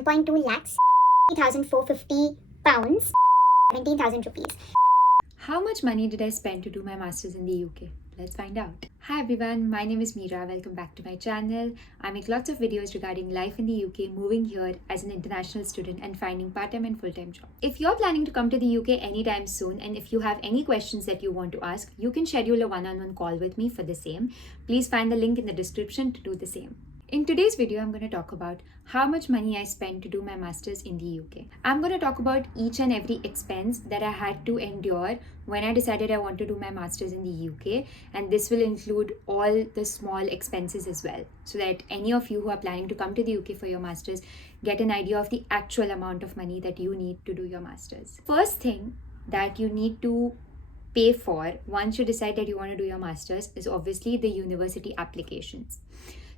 1.2 lakhs, 3,450 pounds, 17,000 rupees. How much money did I spend to do my masters in the UK? Let's find out. Hi everyone, my name is Meera. Welcome back to my channel. I make lots of videos regarding life in the UK, moving here as an international student and finding part-time and full-time job. If you're planning to come to the UK anytime soon and if you have any questions that you want to ask, you can schedule a one-on-one call with me for the same. Please find the link in the description to do the same. In today's video, I'm going to talk about how much money I spent to do my masters in the UK. I'm going to talk about each and every expense that I had to endure when I decided I want to do my masters in the UK, and this will include all the small expenses as well, so that any of you who are planning to come to the UK for your masters get an idea of the actual amount of money that you need to do your masters. First thing that you need to pay for once you decide that you want to do your masters is obviously the university applications.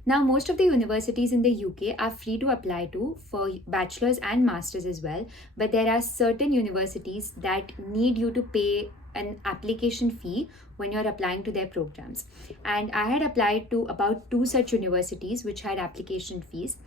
Now, most of the universities in the UK are free to apply to for bachelor's and masters as well, but there are certain universities that need you to pay an application fee when you're applying to their programs. And I had applied to about 2 such universities which had application fees.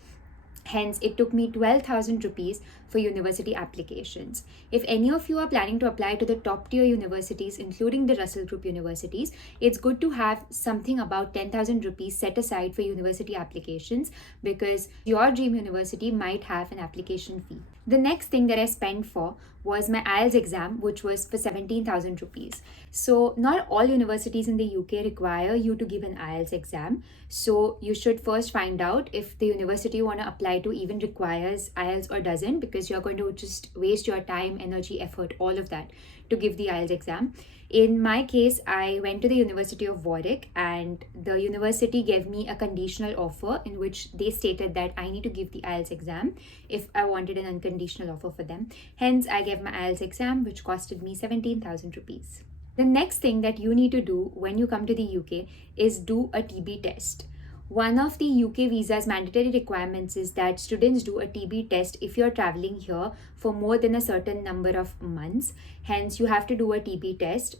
Hence, it took me 12,000 rupees for university applications. If any of you are planning to apply to the top tier universities, including the Russell Group universities, it's good to have something about 10,000 rupees set aside for university applications, because your dream university might have an application fee. The next thing that I spent for was my IELTS exam, which was for 17,000 rupees. So not all universities in the UK require you to give an IELTS exam. So you should first find out if the university you want to apply to even requires IELTS or doesn't, because you're going to just waste your time, energy, effort, all of that to give the IELTS exam. In my case, I went to the University of Warwick, and the university gave me a conditional offer in which they stated that I need to give the IELTS exam if I wanted an unconditional offer for them. Hence, I gave my IELTS exam, which costed me 17,000 rupees. The next thing that you need to do when you come to the UK is do a TB test. One of the UK visa's mandatory requirements is that students do a TB test if you're traveling here for more than a certain number of months. Hence, you have to do a TB test.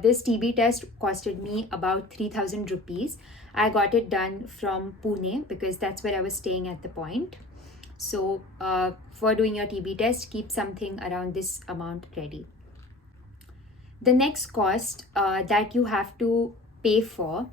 This TB test costed me about 3,000 rupees. I got it done from Pune because that's where I was staying at the point. So for doing your TB test, keep something around this amount ready. The next cost that you have to pay for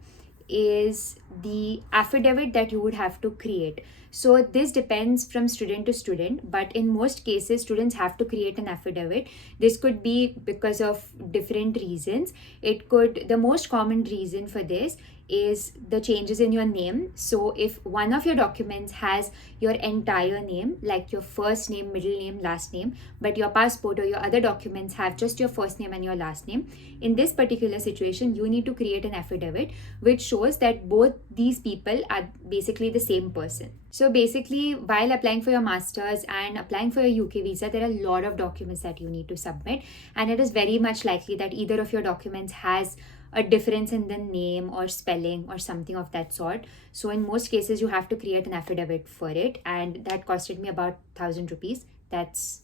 is the affidavit that you would have to create. So this depends from student to student, but in most cases students have to create an affidavit. This could be because of different reasons. The most common reason for this is the changes in your name. So if one of your documents has your entire name, like your first name, middle name, last name, but your passport or your other documents have just your first name and your last name, in this particular situation you need to create an affidavit which shows that both these people are basically the same person. So basically, while applying for your masters and applying for your UK visa, there are a lot of documents that you need to submit, and it is very much likely that either of your documents has a difference in the name or spelling or something of that sort. So in most cases you have to create an affidavit for it, and that costed me about 1,000 rupees. That's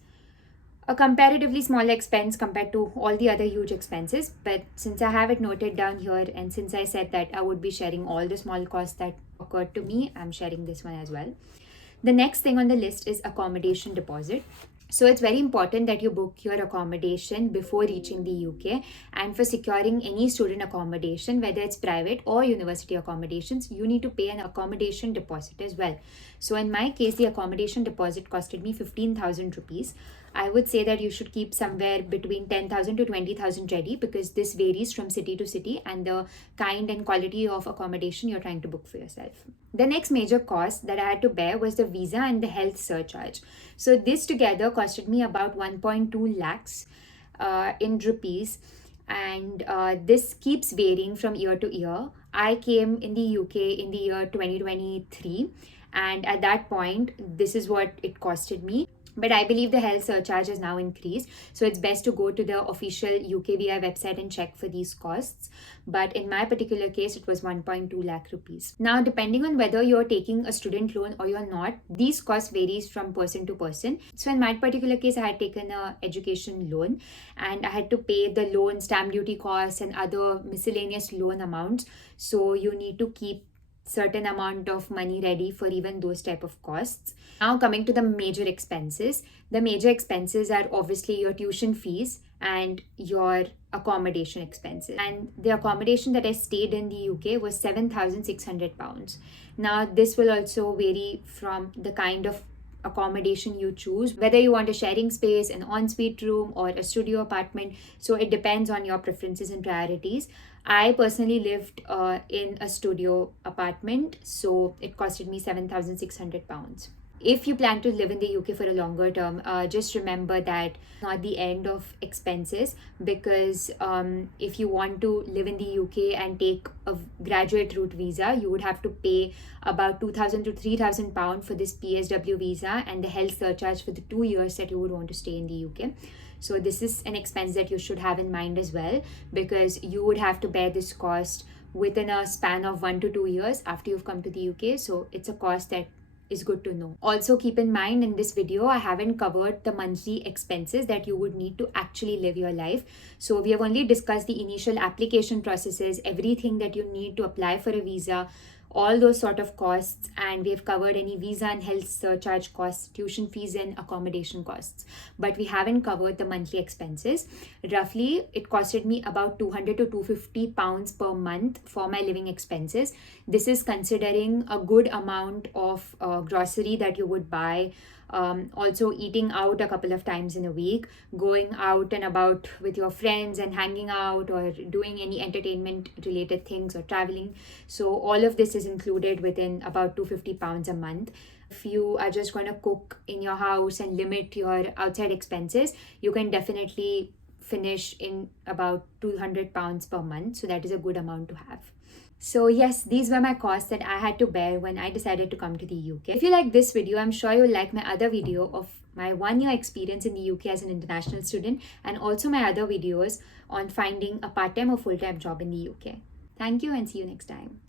a comparatively small expense compared to all the other huge expenses, but since I have it noted down here, and since I said that I would be sharing all the small costs that occurred to me, I'm sharing this one as well. The next thing on the list is accommodation deposit. So it's very important that you book your accommodation before reaching the UK, and for securing any student accommodation, whether it's private or university accommodations, you need to pay an accommodation deposit as well. So in my case, the accommodation deposit costed me 15,000 rupees. I would say that you should keep somewhere between 10,000 to 20,000 ready, because this varies from city to city and the kind and quality of accommodation you're trying to book for yourself. The next major cost that I had to bear was the visa and the health surcharge. So this together costed me about 1.2 lakhs in rupees, and this keeps varying from year to year. I came in the UK in the year 2023, and at that point this is what it costed me. But I believe the health surcharge has now increased, so it's best to go to the official UKVI website and check for these costs. But in my particular case, it was 1.2 lakh rupees. Now, depending on whether you're taking a student loan or you're not, these costs varies from person to person. So in my particular case, I had taken a education loan, and I had to pay the loan, stamp duty costs and other miscellaneous loan amounts. So you need to keep certain amount of money ready for even those type of costs. Now coming to the major expenses. The major expenses are obviously your tuition fees and your accommodation expenses. And the accommodation that I stayed in the UK was £7,600. Now this will also vary from the kind of accommodation you choose, whether you want a sharing space, an ensuite room, or a studio apartment. So it depends on your preferences and priorities. I personally lived in a studio apartment, so it costed me £7,600. If you plan to live in the UK for a longer term, just remember that not the end of expenses, because if you want to live in the UK and take a graduate route visa, you would have to pay about £2,000 to £3,000 for this PSW visa and the health surcharge for the 2 years that you would want to stay in the UK. So this is an expense that you should have in mind as well, because you would have to bear this cost within a span of 1 to 2 years after you've come to the UK. So it's a cost that is good to know. Also keep in mind, in this video I haven't covered the monthly expenses that you would need to actually live your life. So we have only discussed the initial application processes, everything that you need to apply for a visa, all those sort of costs, and we've covered any visa and health surcharge costs, tuition fees and accommodation costs, but we haven't covered the monthly expenses. Roughly it costed me about £200 to £250 per month for my living expenses. This is considering a good amount of grocery that you would buy, also eating out a couple of times in a week, going out and about with your friends and hanging out, or doing any entertainment related things, or traveling. So all of this is included within about £250 a month. If you are just going to cook in your house and limit your outside expenses, you can definitely finish in about £200 per month. So that is a good amount to have. So yes, these were my costs that I had to bear when I decided to come to the UK. If you like this video, I'm sure you'll like my other video of my 1 year experience in the UK as an international student, and also my other videos on finding a part-time or full-time job in the UK. Thank you and see you next time.